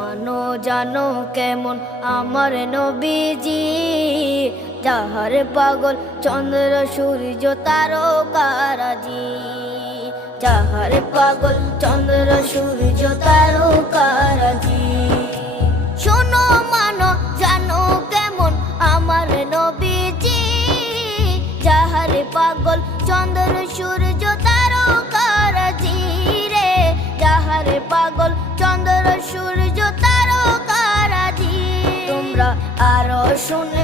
মানো জানো কেমন আমার নবীজি, যাহার পাগল চন্দ্র সূর্য তারকারাজি, যাহার পাগল চন্দ্র সূর্য তারকারাজি। শোনো মানো জানো কেমন আমার নবীজি, যাহার পাগল চন্দ্র সূর্য তারকারাজি রে, যাহার পাগল চন্দ্র সূর্য তারকারাজি। তোমরা আরো শুনে